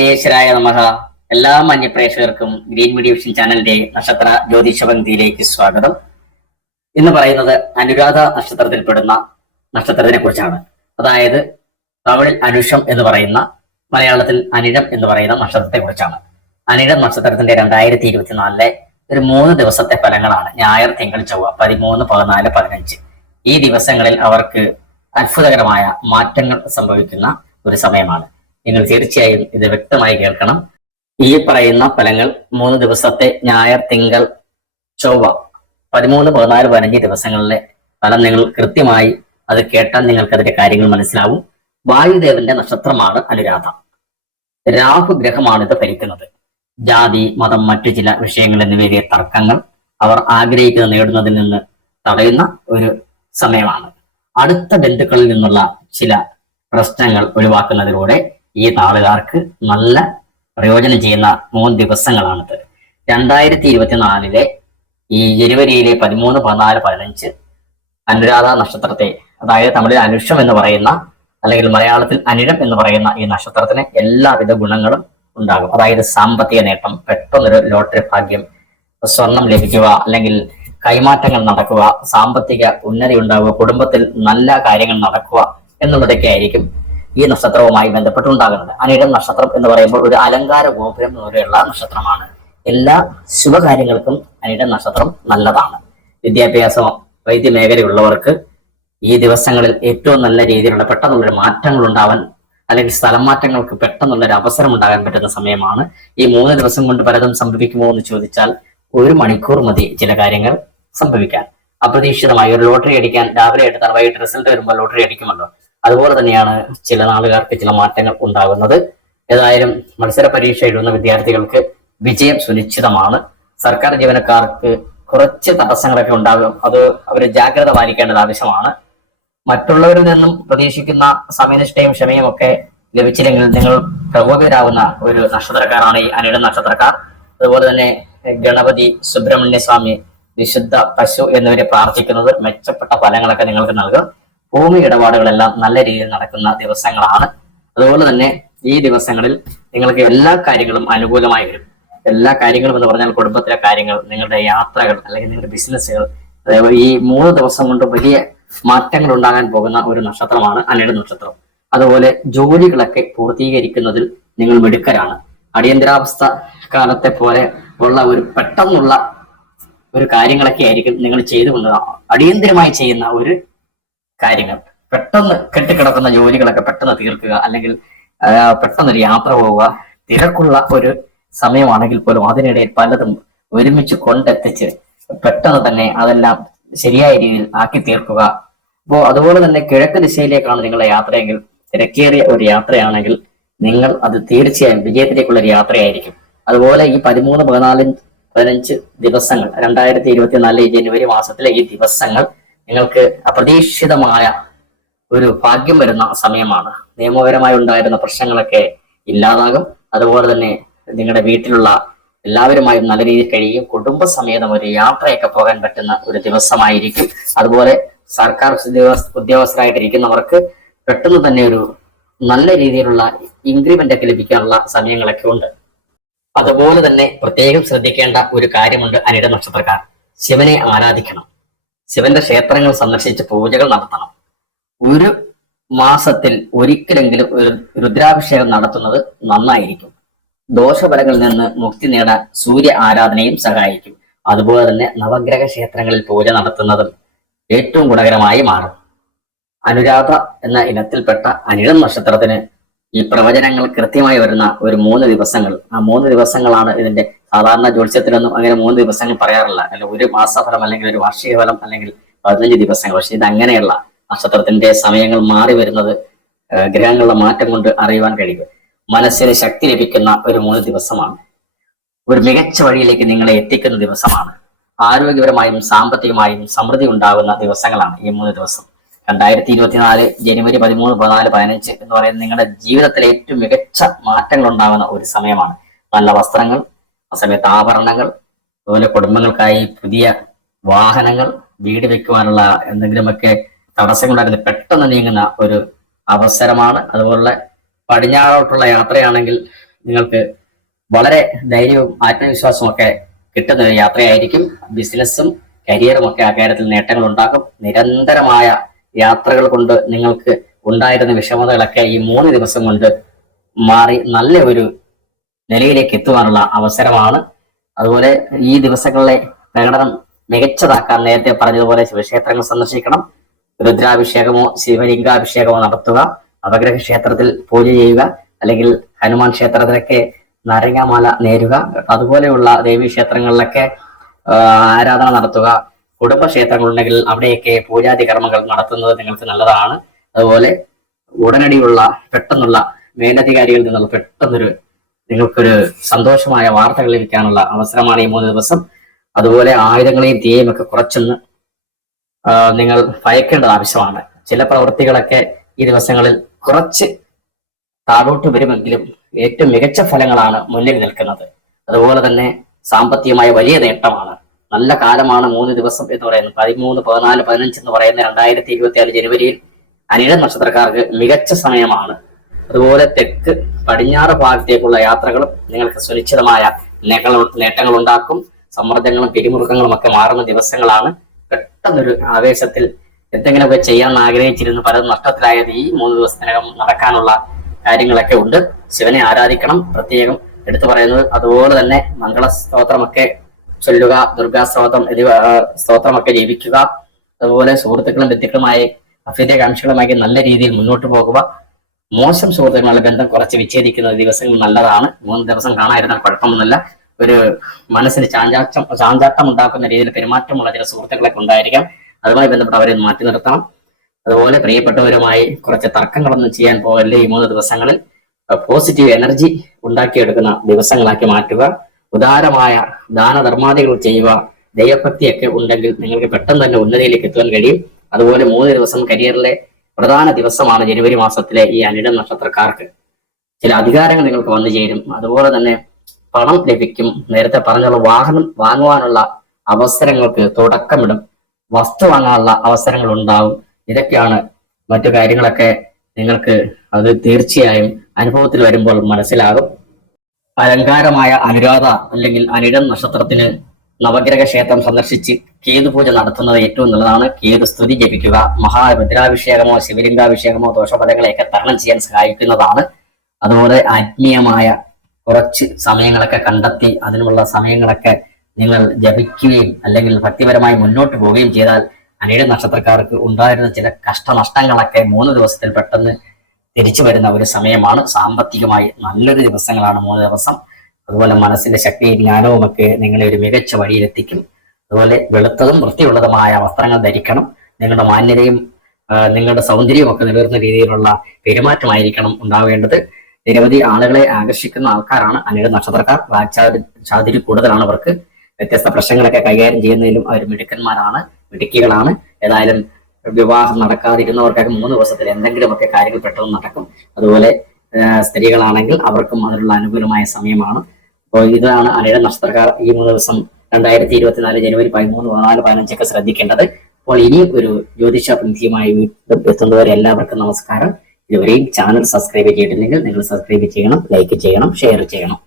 വിഘ്നേശ്വരായ നമഹ എല്ലാ മാന്യപ്രേക്ഷകർക്കും green media vision ചാനലിന്റെ നക്ഷത്ര ജ്യോതിഷപന്തിയിലേക്ക് സ്വാഗതം. ഇന്ന് പറയുന്നത് അനുരാധ നക്ഷത്രത്തിൽപ്പെടുന്ന നക്ഷത്രത്തിനെ കുറിച്ചാണ് അതായത് തമിഴിൽ അനുഷം എന്ന് പറയുന്ന മലയാളത്തിൽ അനിഴം എന്ന് പറയുന്ന നക്ഷത്രത്തെ കുറിച്ചാണ് അനിഴം നക്ഷത്രത്തിന്റെ രണ്ടായിരത്തി ഇരുപത്തിനാലിലെ ഒരു മൂന്ന് ദിവസത്തെ ഫലങ്ങളാണ്. ഞായർ തിങ്കൾ ചൊവ്വ പതിമൂന്ന് പതിനാല് പതിനഞ്ച്. ഈ ദിവസങ്ങളിൽ അവർക്ക് അത്ഭുതകരമായ മാറ്റങ്ങൾ സംഭവിക്കുന്ന ഒരു സമയമാണ്. നിങ്ങൾ തീർച്ചയായും ഇത് വ്യക്തമായി കേൾക്കണം. ഈ പറയുന്ന ഫലങ്ങൾ മൂന്ന് ദിവസത്തെ ഞായർ തിങ്കൾ ചൊവ്വ പതിമൂന്ന് പതിനാല് പതിനഞ്ച് ദിവസങ്ങളിലെ ഫലം നിങ്ങൾ കൃത്യമായി അത് കേട്ടാൽ നിങ്ങൾക്ക് അതിന്റെ കാര്യങ്ങൾ മനസ്സിലാവും. വായുദേവന്റെ നക്ഷത്രമാണ് അനുരാധ. രാഹു ഗ്രഹമാണ് ഇത് ഭരിക്കുന്നത്. ജാതി മതം മറ്റു ചില വിഷയങ്ങൾ എന്നിവയിലെ തർക്കങ്ങൾ അവർ ആഗ്രഹിക്കുന്നത് നേടുന്നതിൽ നിന്ന് തടയുന്ന ഒരു സമയമാണ്. അടുത്ത ബന്ധുക്കളിൽ നിന്നുള്ള ചില പ്രശ്നങ്ങൾ ഒഴിവാക്കുന്നതിലൂടെ ഈ നാളുകാർക്ക് നല്ല പ്രയോജനം ചെയ്യുന്ന മൂന്ന് ദിവസങ്ങളാണിത്. രണ്ടായിരത്തി ഇരുപത്തിനാലിലെ ഈ ജനുവരിയിലെ പതിമൂന്ന് പതിനാല് പതിനഞ്ച് അനുരാധ നക്ഷത്രത്തെ അതായത് തമിഴിൽ അനുഷം എന്ന് പറയുന്ന അല്ലെങ്കിൽ മലയാളത്തിൽ അനിഴം എന്ന് പറയുന്ന ഈ നക്ഷത്രത്തിന് എല്ലാവിധ ഗുണങ്ങളും ഉണ്ടാകും. അതായത് സാമ്പത്തിക നേട്ടം പെട്ടെന്നൊരു ലോട്ടറി ഭാഗ്യം സ്വർണം ലഭിക്കുക അല്ലെങ്കിൽ കൈമാറ്റങ്ങൾ നടക്കുക സാമ്പത്തിക ഉന്നതി ഉണ്ടാവുക കുടുംബത്തിൽ നല്ല കാര്യങ്ങൾ നടക്കുക എന്നുള്ളതൊക്കെ ആയിരിക്കും ഈ നക്ഷത്രവുമായി ബന്ധപ്പെട്ടുണ്ടാകുന്നത്. അനിഴം നക്ഷത്രം എന്ന് പറയുമ്പോൾ ഒരു അലങ്കാര ഗോപുരം പോലെയുള്ള നക്ഷത്രമാണ്. എല്ലാ ശുഭകാര്യങ്ങൾക്കും അനിഴം നക്ഷത്രം നല്ലതാണ്. വിദ്യാഭ്യാസം വൈദ്യ മേഖലയുള്ളവർക്ക് ഈ ദിവസങ്ങളിൽ ഏറ്റവും നല്ല രീതിയിലുള്ള പെട്ടെന്നുള്ളൊരു മാറ്റങ്ങൾ ഉണ്ടാവാൻ അല്ലെങ്കിൽ സ്ഥലം മാറ്റങ്ങൾക്ക് പെട്ടെന്നുള്ളൊരു അവസരം ഉണ്ടാകാൻ പറ്റുന്ന സമയമാണ്. ഈ മൂന്ന് ദിവസം കൊണ്ട് പലതും സംഭവിക്കുമോ എന്ന് ചോദിച്ചാൽ ഒരു മണിക്കൂർ മതി ചില കാര്യങ്ങൾ സംഭവിക്കാൻ. അപ്രതീക്ഷിതമായി ഒരു ലോട്ടറി അടിക്കാൻ രാവിലെ എടുത്താൽ വൈകിട്ട് റിസൾട്ട് വരുമ്പോൾ ലോട്ടറി അടിക്കുമല്ലോ. അതുപോലെ തന്നെയാണ് ചില നാളുകാർക്ക് ചില മാറ്റങ്ങൾ ഉണ്ടാകുന്നത്. ഏതായാലും മത്സര പരീക്ഷ എഴുതുന്ന വിദ്യാർത്ഥികൾക്ക് വിജയം സുനിശ്ചിതമാണ്. സർക്കാർ ജീവനക്കാർക്ക് കുറച്ച് തടസ്സങ്ങളൊക്കെ ഉണ്ടാകും. അത് അവർ ജാഗ്രത പാലിക്കേണ്ടത് ആവശ്യമാണ്. മറ്റുള്ളവരിൽ നിന്നും പ്രതീക്ഷിക്കുന്ന സമയനിഷ്ഠയും ക്ഷമയും ഒക്കെ ലഭിച്ചില്ലെങ്കിൽ നിങ്ങൾ പ്രകോപിതരാകുന്ന ഒരു നക്ഷത്രക്കാരാണ് ഈ അനിട നക്ഷത്രക്കാർ. അതുപോലെ തന്നെ ഗണപതി സുബ്രഹ്മണ്യ സ്വാമി വിശുദ്ധ പശു എന്നിവരെ പ്രാർത്ഥിക്കുന്നത് മെച്ചപ്പെട്ട ഫലങ്ങളൊക്കെ നിങ്ങൾക്ക് നൽകും. ഭൂമി ഇടപാടുകളെല്ലാം നല്ല രീതിയിൽ നടക്കുന്ന ദിവസങ്ങളാണ്. അതുപോലെ തന്നെ ഈ ദിവസങ്ങളിൽ നിങ്ങൾക്ക് എല്ലാ കാര്യങ്ങളും അനുകൂലമായി വരും. എല്ലാ കാര്യങ്ങളും എന്ന് പറഞ്ഞാൽ കുടുംബത്തിലെ കാര്യങ്ങൾ നിങ്ങളുടെ യാത്രകൾ അല്ലെങ്കിൽ നിങ്ങളുടെ ബിസിനസ്സുകൾ അതേപോലെ ഈ മൂന്ന് ദിവസം കൊണ്ട് വലിയ മാറ്റങ്ങൾ ഉണ്ടാകാൻ പോകുന്ന ഒരു നക്ഷത്രമാണ് അനിഴ നക്ഷത്രം. അതുപോലെ ജോലികളൊക്കെ പൂർത്തീകരിക്കുന്നതിൽ നിങ്ങൾ മിടുക്കരാണ്. അടിയന്തരാവസ്ഥ കാലത്തെ പോലെ ഉള്ള ഒരു പെട്ടെന്നുള്ള ഒരു കാര്യങ്ങളൊക്കെ ആയിരിക്കും നിങ്ങൾ ചെയ്തുകൊണ്ട്. അടിയന്തരമായി ചെയ്യുന്ന ഒരു കാര്യങ്ങൾ. പെട്ടെന്ന് കെട്ടിക്കിടക്കുന്ന ജോലികളൊക്കെ പെട്ടെന്ന് തീർക്കുക അല്ലെങ്കിൽ പെട്ടെന്ന് പെട്ടെന്നൊരു യാത്ര പോവുക തിരക്കുള്ള ഒരു സമയമാണെങ്കിൽ പോലും അതിനിടയിൽ പലതും ഒരുമിച്ച് കൊണ്ടെത്തിച്ച് പെട്ടെന്ന് തന്നെ അതെല്ലാം ശരിയായ രീതിയിൽ ആക്കി തീർക്കുക. അപ്പോൾ അതുപോലെ തന്നെ കിഴക്ക് ദിശയിലേക്കാണ് നിങ്ങളുടെ യാത്രയെങ്കിൽ തിരക്കേറിയ ഒരു യാത്രയാണെങ്കിൽ നിങ്ങൾ അത് തീർച്ചയായും വിജയത്തിലേക്കുള്ള ഒരു യാത്രയായിരിക്കും. അതുപോലെ ഈ പതിമൂന്ന് പതിനാല് പതിനഞ്ച് ദിവസങ്ങൾ രണ്ടായിരത്തി ഇരുപത്തിനാല് ജനുവരി മാസത്തിലെ ഈ ദിവസങ്ങൾ നിങ്ങൾക്ക് അപ്രതീക്ഷിതമായ ഒരു ഭാഗ്യം വരുന്ന സമയമാണ്. നിയമപരമായി ഉണ്ടായിരുന്ന പ്രശ്നങ്ങളൊക്കെ ഇല്ലാതാകും. അതുപോലെ തന്നെ നിങ്ങളുടെ വീട്ടിലുള്ള എല്ലാവരുമായും നല്ല രീതിയിൽ കഴിയും. കുടുംബസമേതം ഒരു യാത്രയൊക്കെ പോകാൻ പറ്റുന്ന ഒരു ദിവസമായിരിക്കും. അതുപോലെ സർക്കാർ ഉദ്യോഗസ്ഥ ഉദ്യോഗസ്ഥരായിട്ടിരിക്കുന്നവർക്ക് പെട്ടെന്ന് തന്നെ ഒരു നല്ല രീതിയിലുള്ള ഇൻക്രിമെന്റ് ഒക്കെ ലഭിക്കാനുള്ള സമയങ്ങളൊക്കെ ഉണ്ട്. അതുപോലെ തന്നെ പ്രത്യേകം ശ്രദ്ധിക്കേണ്ട ഒരു കാര്യമുണ്ട് അനിട നക്ഷത്രക്കാർ. ശിവനെ ആരാധിക്കണം. ശിവന്റെ ക്ഷേത്രങ്ങൾ സന്ദർശിച്ച് പൂജകൾ നടത്തണം. ഒരു മാസത്തിൽ ഒരിക്കലെങ്കിലും ഒരു രുദ്രാഭിഷേകം നടത്തുന്നത് നന്നായിരിക്കും. ദോഷഫലങ്ങളിൽ നിന്ന് മുക്തി നേടാൻ സൂര്യ ആരാധനയും സഹായിക്കും. അതുപോലെ തന്നെ നവഗ്രഹ ക്ഷേത്രങ്ങളിൽ പൂജ നടത്തുന്നതും ഏറ്റവും ഗുണകരമായി മാറും. അനുരാധ എന്ന ഇനത്തിൽപ്പെട്ട അനിഴം നക്ഷത്രത്തിന് ഈ പ്രവചനങ്ങൾ കൃത്യമായി വരുന്ന ഒരു മൂന്ന് ദിവസങ്ങൾ. ആ മൂന്ന് ദിവസങ്ങളാണ് ഇതിന്റെ സാധാരണ ജ്യോത്സ്യത്തിനൊന്നും അങ്ങനെ മൂന്ന് ദിവസങ്ങൾ പറയാറില്ല. അല്ല ഒരു മാസഫലം അല്ലെങ്കിൽ ഒരു വാർഷിക ഫലം അല്ലെങ്കിൽ പതിനഞ്ച് ദിവസങ്ങൾ. പക്ഷെ ഇത് അങ്ങനെയുള്ള നക്ഷത്രത്തിന്റെ സമയങ്ങൾ മാറി വരുന്നത് ഗ്രഹങ്ങളുടെ മാറ്റം കൊണ്ട് അറിയുവാൻ കഴിയും. മനസ്സിന് ശക്തി ലഭിക്കുന്ന ഒരു മൂന്ന് ദിവസമാണ്. ഒരു മികച്ച വഴിയിലേക്ക് നിങ്ങളെ എത്തിക്കുന്ന ദിവസമാണ്. ആരോഗ്യപരമായും സാമ്പത്തികമായും സമൃദ്ധി ഉണ്ടാകുന്ന ദിവസങ്ങളാണ് ഈ മൂന്ന് ദിവസം. രണ്ടായിരത്തി ഇരുപത്തിനാല് ജനുവരി പതിമൂന്ന് പതിനാല് പതിനഞ്ച് എന്ന് പറയുന്നത് നിങ്ങളുടെ ജീവിതത്തിലെ ഏറ്റവും മികച്ച മാറ്റങ്ങൾ ഉണ്ടാകുന്ന ഒരു സമയമാണ്. നല്ല വസ്ത്രങ്ങൾ ആ സമയത്ത് ആഭരണങ്ങൾ അതുപോലെ കുടുംബങ്ങൾക്കായി പുതിയ വാഹനങ്ങൾ വീട് വെക്കുവാനുള്ള എന്തെങ്കിലുമൊക്കെ തടസ്സങ്ങളുണ്ടായിരുന്നു. പെട്ടെന്ന് നീങ്ങുന്ന ഒരു അവസരമാണ്. അതുപോലെ പടിഞ്ഞാറോട്ടുള്ള യാത്രയാണെങ്കിൽ നിങ്ങൾക്ക് വളരെ ധൈര്യവും ആത്മവിശ്വാസവും ഒക്കെ കിട്ടുന്ന ഒരു യാത്രയായിരിക്കും. ബിസിനസ്സും കരിയറും ഒക്കെ ആ കാര്യത്തിൽ നേട്ടങ്ങൾ ഉണ്ടാകും നിരന്തരമായ യാത്രകൾ കൊണ്ട് നിങ്ങൾക്ക് ഉണ്ടായിരുന്ന വിഷമതകളൊക്കെ ഈ മൂന്ന് ദിവസം കൊണ്ട് മാറി. നല്ല ഒരു നിലയിലേക്ക് എത്തുവാനുള്ള അവസരമാണ്. അതുപോലെ ഈ ദിവസങ്ങളിലെ പ്രകടനം മികച്ചതാക്കാൻ നേരത്തെ പറഞ്ഞതുപോലെ ശിവക്ഷേത്രങ്ങൾ സന്ദർശിക്കണം. രുദ്രാഭിഷേകമോ ശിവലിംഗാഭിഷേകമോ നടത്തുക. അപഗ്രഹ ക്ഷേത്രത്തിൽ പൂജ ചെയ്യുക. അല്ലെങ്കിൽ ഹനുമാൻ ക്ഷേത്രത്തിലൊക്കെ നാരങ്ങാമാല നേരുക. അതുപോലെയുള്ള ദേവീ ക്ഷേത്രങ്ങളിലൊക്കെ ആരാധന നടത്തുക. കുടുംബക്ഷേത്രങ്ങളുണ്ടെങ്കിൽ അവിടെയൊക്കെ പൂജാതി കർമ്മങ്ങൾ നടത്തുന്നത് നിങ്ങൾക്ക് നല്ലതാണ്. അതുപോലെ ഉടനടിയുള്ള പെട്ടെന്നുള്ള മേലധികാരികളിൽ നിന്നുള്ള പെട്ടെന്നൊരു നിങ്ങൾക്കൊരു സന്തോഷമായ വാർത്തകൾ ലഭിക്കാനുള്ള അവസരമാണ് ഈ മൂന്ന് ദിവസം. അതുപോലെ ആയുധങ്ങളെയും തീയും ഒക്കെ കുറച്ചൊന്ന് നിങ്ങൾ ഭയക്കേണ്ടത് ആവശ്യമാണ്. ചില പ്രവൃത്തികളൊക്കെ ഈ ദിവസങ്ങളിൽ കുറച്ച് താഴോട്ട് വരുമെങ്കിലും ഏറ്റവും മികച്ച ഫലങ്ങളാണ് മുന്നിൽ നിൽക്കുന്നത്. അതുപോലെ തന്നെ സാമ്പത്തികമായ വലിയ നേട്ടമാണ്. നല്ല കാലമാണ് മൂന്ന് ദിവസം എന്ന് പറയുന്നത്. പതിമൂന്ന് പതിനാല് പതിനഞ്ച് എന്ന് പറയുന്ന രണ്ടായിരത്തി ഇരുപത്തി ജനുവരിയിൽ അനിഴ നക്ഷത്രക്കാർക്ക് മികച്ച സമയമാണ്. അതുപോലെ തെക്ക് പടിഞ്ഞാറ് ഭാഗത്തേക്കുള്ള യാത്രകളും നിങ്ങൾക്ക് സുനിശ്ചിതമായ നേട്ടങ്ങൾ ഉണ്ടാക്കും സമ്മർദ്ദങ്ങളും പിരിമുറുക്കങ്ങളും ഒക്കെ മാറുന്ന ദിവസങ്ങളാണ്. പെട്ടെന്നൊരു ആവേശത്തിൽ എന്തെങ്കിലുമൊക്കെ ചെയ്യാൻ ആഗ്രഹിച്ചിരുന്നു പലതും നഷ്ടത്തിലായത് ഈ മൂന്ന് ദിവസത്തിനകം നടക്കാനുള്ള കാര്യങ്ങളൊക്കെ ഉണ്ട്. ശിവനെ ആരാധിക്കണം. പ്രത്യേകം എടുത്തു പറയുന്നത് അതുപോലെ തന്നെ മംഗള സ്തോത്രമൊക്കെ ചൊല്ലുക ദുർഗാ സ്തോത്രം എന്നിവ സ്തോത്രമൊക്കെ ജീവിക്കുക അതുപോലെ സുഹൃത്തുക്കളും വ്യക്തികളുമായി അഭ്യുദയകാംക്ഷികളുമായി നല്ല രീതിയിൽ മുന്നോട്ട് പോകുക. മോശം സുഹൃത്തുക്കളുടെ ബന്ധം കുറച്ച് വിച്ഛേദിക്കുന്ന ദിവസങ്ങൾ നല്ലതാണ്. മൂന്ന് ദിവസം കാണാതിരുന്നാൽ കുഴപ്പമൊന്നുമില്ല. ഒരു മനസ്സിന് ചാഞ്ചാട്ടം ചാഞ്ചാട്ടം ഉണ്ടാക്കുന്ന രീതിയിൽ പെരുമാറ്റമുള്ള ചില സുഹൃത്തുക്കളൊക്കെ ഉണ്ടായിരിക്കാം. അതുമായി ബന്ധപ്പെട്ട് അവരെ മാറ്റി നിർത്തണം. അതുപോലെ പ്രിയപ്പെട്ടവരുമായി കുറച്ച് തർക്കങ്ങളൊന്നും ചെയ്യാൻ പോകല്ലേ ഈ മൂന്ന് ദിവസങ്ങളിൽ? പോസിറ്റീവ് എനർജി ഉണ്ടാക്കിയെടുക്കുന്ന ദിവസങ്ങളാക്കി മാറ്റുക. ഉദാരമായ ദാനധർമാദികൾ ചെയ്യുക. ദൈവഭക്തിയൊക്കെ ഉണ്ടെങ്കിൽ നിങ്ങൾക്ക് പെട്ടെന്ന് തന്നെ ഉന്നതിയിലേക്ക് എത്തുവാൻ കഴിയും. അതുപോലെ മൂന്ന് ദിവസം കരിയറിലെ പ്രധാന ദിവസമാണ് ജനുവരി മാസത്തിലെ ഈ അനിട നക്ഷത്രക്കാർക്ക്. ചില അധികാരങ്ങൾ നിങ്ങൾക്ക് വന്നു ചേരും. അതുപോലെ തന്നെ പണം ലഭിക്കും. നേരത്തെ പറഞ്ഞുള്ള വാഹനം വാങ്ങുവാനുള്ള അവസരങ്ങൾക്ക് തുടക്കമിടും. വസ്തു വാങ്ങാനുള്ള അവസരങ്ങൾ ഉണ്ടാവും ഇതൊക്കെയാണ് മറ്റു കാര്യങ്ങളൊക്കെ നിങ്ങൾക്ക് അത് തീർച്ചയായും അനുഭവത്തിൽ വരുമ്പോൾ മനസ്സിലാകും. അലങ്കാരമായ അനുരാധ അല്ലെങ്കിൽ അനിടം നക്ഷത്രത്തിന് നവഗ്രഹ ക്ഷേത്രം സന്ദർശിച്ച് കേതുപൂജ നടത്തുന്നത് ഏറ്റവും നല്ലതാണ്. കേതു സ്തുതി ജപിക്കുക മഹാരുദ്രാഭിഷേകമോ ശിവലിംഗാഭിഷേകമോ ദോഷപദങ്ങളെയൊക്കെ തരണം ചെയ്യാൻ സഹായിക്കുന്നതാണ്. അതുപോലെ ആത്മീയമായ കുറച്ച് സമയങ്ങളൊക്കെ കണ്ടെത്തി അതിനുള്ള സമയങ്ങളൊക്കെ നിങ്ങൾ ജപിക്കുകയും അല്ലെങ്കിൽ ഭക്തിപരമായി മുന്നോട്ട് പോവുകയും ചെയ്താൽ അനിഴ നക്ഷത്രക്കാർക്ക് ഉണ്ടായിരുന്ന ചില കഷ്ടനഷ്ടങ്ങളൊക്കെ മൂന്ന് ദിവസത്തിൽ പെട്ടെന്ന് തിരിച്ചു വരുന്ന ഒരു സമയമാണ്. സാമ്പത്തികമായി നല്ലൊരു ദിവസങ്ങളാണ് മൂന്ന് ദിവസം. അതുപോലെ മനസ്സിന്റെ ശക്തിയും ജ്ഞാനവും ഒക്കെ നിങ്ങളെ ഒരു മികച്ച വഴിയിലെത്തിക്കും. അതുപോലെ വെളുത്തതും വൃത്തിയുള്ളതുമായ വസ്ത്രങ്ങൾ ധരിക്കണം. നിങ്ങളുടെ മാന്യതയും നിങ്ങളുടെ സൗന്ദര്യവും ഒക്കെ നിലനിർത്തുന്ന രീതിയിലുള്ള പെരുമാറ്റമായിരിക്കണം ഉണ്ടാവേണ്ടത്. നിരവധി ആളുകളെ ആകർഷിക്കുന്ന ആൾക്കാരാണ് അനിഴ നക്ഷത്രക്കാർ. ചാതിരി കൂടുതലാണ് അവർക്ക്. വ്യത്യസ്ത പ്രശ്നങ്ങളൊക്കെ കൈകാര്യം ചെയ്യുന്നതിലും അവർ മിടുക്കന്മാരാണ് മിടുക്കികളാണ്. ഏതായാലും വിവാഹം നടക്കാതിരുന്നവർക്കൊക്കെ മൂന്ന് ദിവസത്തിൽ എന്തെങ്കിലുമൊക്കെ കാര്യങ്ങൾ പെട്ടെന്ന് നടക്കും. അതുപോലെ സ്ത്രീകളാണെങ്കിൽ അവർക്കും അതിനുള്ള അനുകൂലമായ സമയമാണ്. അപ്പോൾ ഇതാണ് അനിഴ നഷ്ടക്കാർ ഈ മൂന്ന് ദിവസം രണ്ടായിരത്തി ഇരുപത്തിനാല് ജനുവരി പതിമൂന്ന് പതിനാല് പതിനഞ്ചൊക്കെ ശ്രദ്ധിക്കേണ്ടത്. അപ്പോൾ ഇനി ഒരു ജ്യോതിഷ പ്രതിയുമായി വീണ്ടും എത്തുന്നവരെ എല്ലാവർക്കും നമസ്കാരം. ഇതുവരെയും ചാനൽ സബ്സ്ക്രൈബ് ചെയ്തിട്ടില്ലെങ്കിൽ നിങ്ങൾ സബ്സ്ക്രൈബ് ചെയ്യണം ലൈക്ക് ചെയ്യണം ഷെയർ ചെയ്യണം.